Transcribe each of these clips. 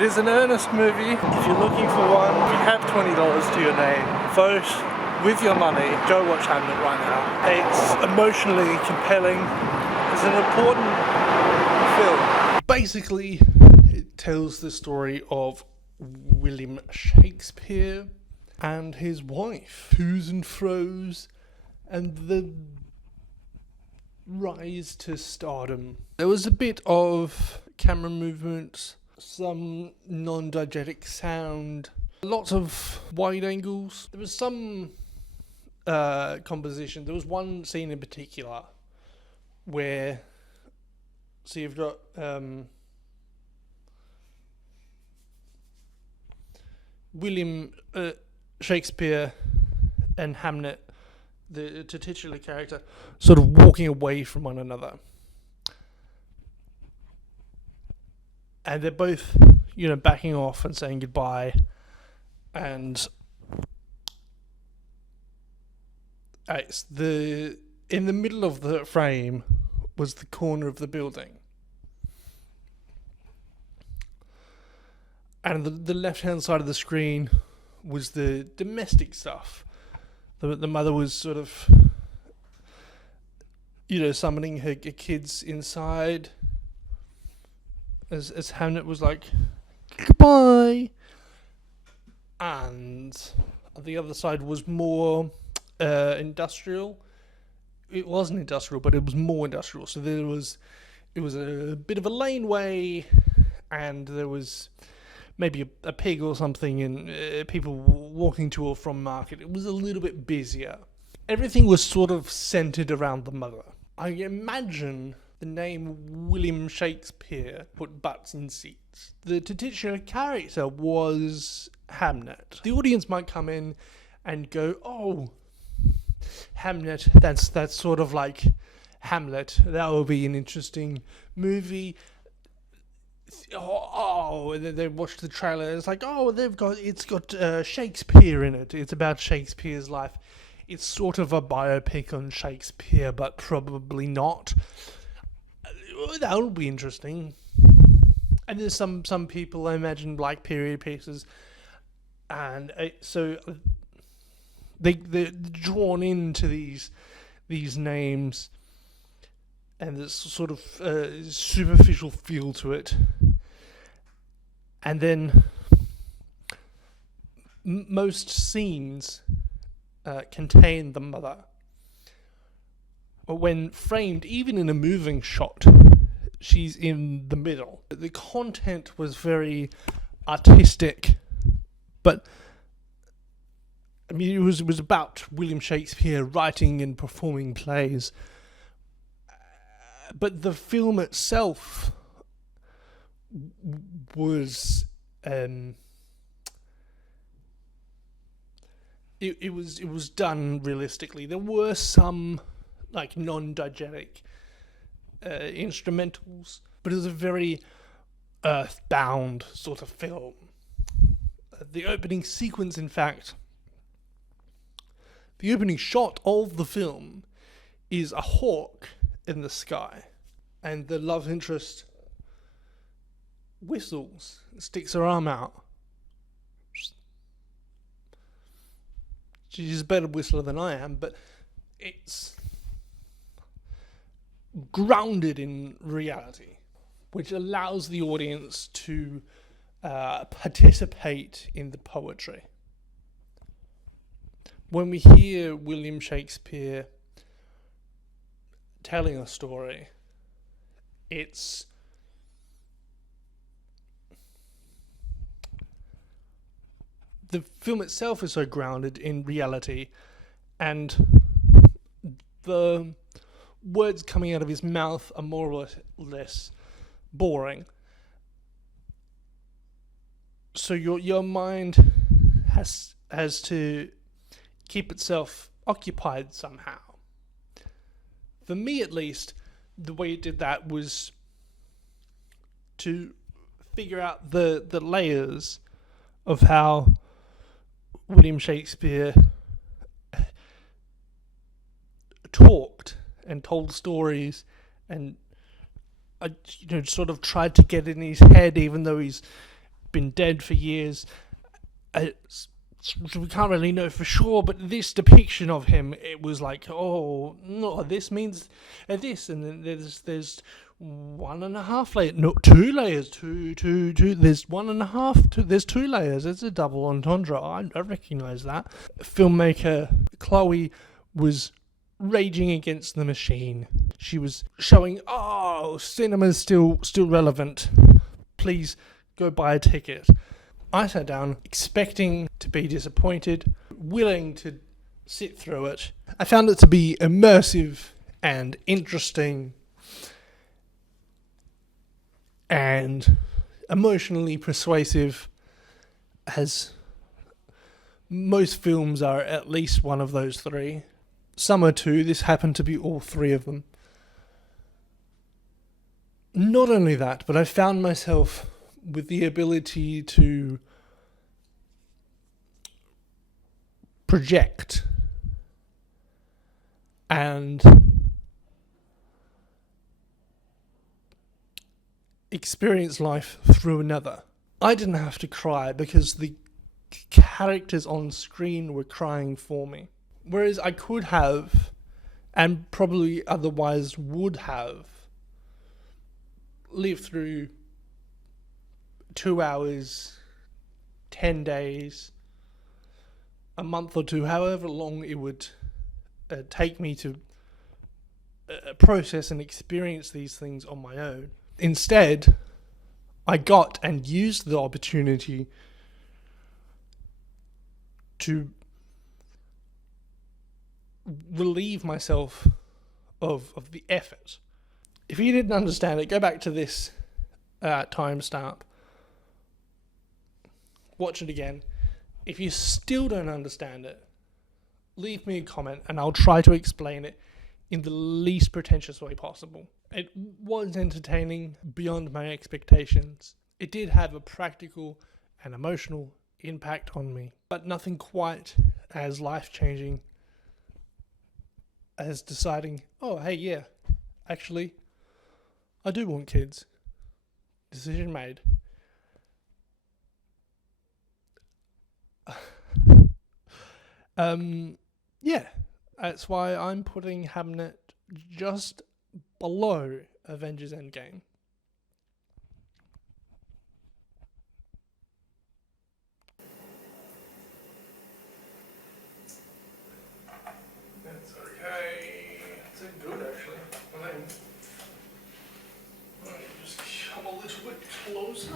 It is an earnest movie. If you're looking for one, you have $20 to your name. Vote with your money. Go watch Hamnet right now. It's emotionally compelling. It's an important film. Basically, it tells the story of William Shakespeare and his wife, to's and fro's, and the rise to stardom. There was a bit of camera movement, some non-diegetic sound, lots of wide angles. There was some composition. There was one scene in particular where, so you've got William Shakespeare and Hamnet, the titular character, sort of walking away from one another. And they're both, backing off and saying goodbye. And in the middle of the frame was the corner of the building. And the left-hand side of the screen was the domestic stuff. The mother was sort of, summoning her kids inside. As Hamnet was like, goodbye. And the other side was more industrial. It wasn't industrial, but it was more industrial. So it was a bit of a laneway, and there was maybe a pig or something, and people walking to or from market. It was a little bit busier. Everything was sort of centered around the mother. I imagine the name William Shakespeare put butts in seats. The titular character was Hamnet. The audience might come in and go, "Oh, Hamnet, that's sort of like Hamlet. That will be an interesting movie." And then they watch the trailer, and it's like, it's got Shakespeare in it. It's about Shakespeare's life. It's sort of a biopic on Shakespeare, but probably not. That would be interesting. And there's some people, I imagine, like period pieces, and so they're drawn into these names, and there's sort of superficial feel to it. And then most scenes contain the mother. When framed, even in a moving shot, she's in the middle. The content was very artistic, but it was about William Shakespeare writing and performing plays. But the film itself was it was done realistically. There were some non-diegetic instrumentals, but it was a very earthbound sort of film. The opening sequence, in fact, the opening shot of the film is a hawk in the sky, and the love interest whistles, sticks her arm out. She's a better whistler than I am, but it's grounded in reality, which allows the audience to participate in the poetry. When we hear William Shakespeare telling a story, it's the film itself is so grounded in reality, and the words coming out of his mouth are more or less boring. So your mind has to keep itself occupied somehow. For me, at least, the way it did that was to figure out the layers of how William Shakespeare talked and told stories, and sort of tried to get in his head, even though he's been dead for years. We can't really know for sure, but this depiction of him, it was like, oh no, this means this, and then there's 1.5 layers, no, 2 layers, two. There's 1.5, there's 2 layers. It's a double entendre. I recognize that. Filmmaker Chloe was raging against the machine. She was showing, oh, cinema's still relevant. Please go buy a ticket. I sat down expecting to be disappointed, willing to sit through it. I found it to be immersive and interesting and emotionally persuasive, as most films are at least one of those 3. Some are 2, this happened to be all 3 of them. Not only that, but I found myself with the ability to project and experience life through another. I didn't have to cry because the characters on screen were crying for me. Whereas I could have, and probably otherwise would have, lived through 2 hours, 10 days, a month or 2, however long it would take me to process and experience these things on my own. Instead, I got and used the opportunity to relieve myself of the effort. If you didn't understand it, go back to this timestamp. Watch it again. If you still don't understand it, leave me a comment and I'll try to explain it in the least pretentious way possible. It was entertaining beyond my expectations. It did have a practical and emotional impact on me, but nothing quite as life-changing as deciding, oh, hey, yeah, actually, I do want kids. Decision made. Yeah, that's why I'm putting Hamnet just below Avengers Endgame. That's okay. It's good actually. Let me just come a little bit closer.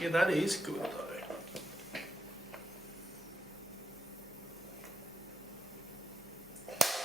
Yeah, that is good though.